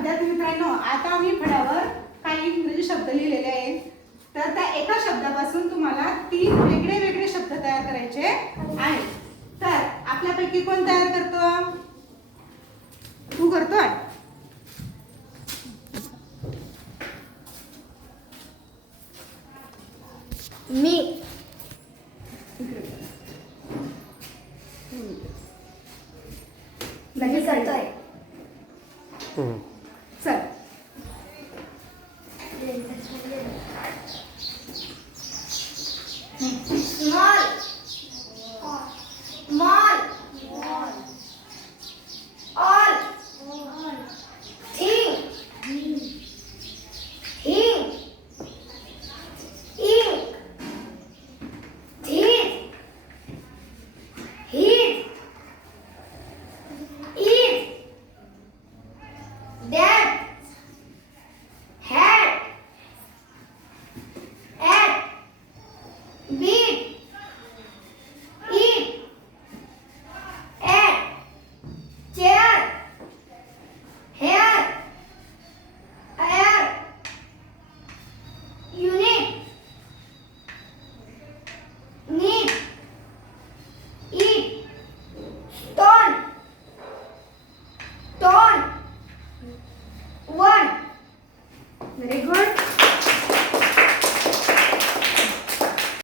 विद्यार्थी मित्रांनो, आता मी फळ्यावर काही इंग्रजी शब्द लिहिलेले आहेत. तर त्या एका शब्दापासून तुम्हाला 3 वेगळे वेगळे शब्द तयार करायचे आहेत. तर आपल्यापैकी कोण तयार करतो? तू करतोय? मी लगेच करतोय.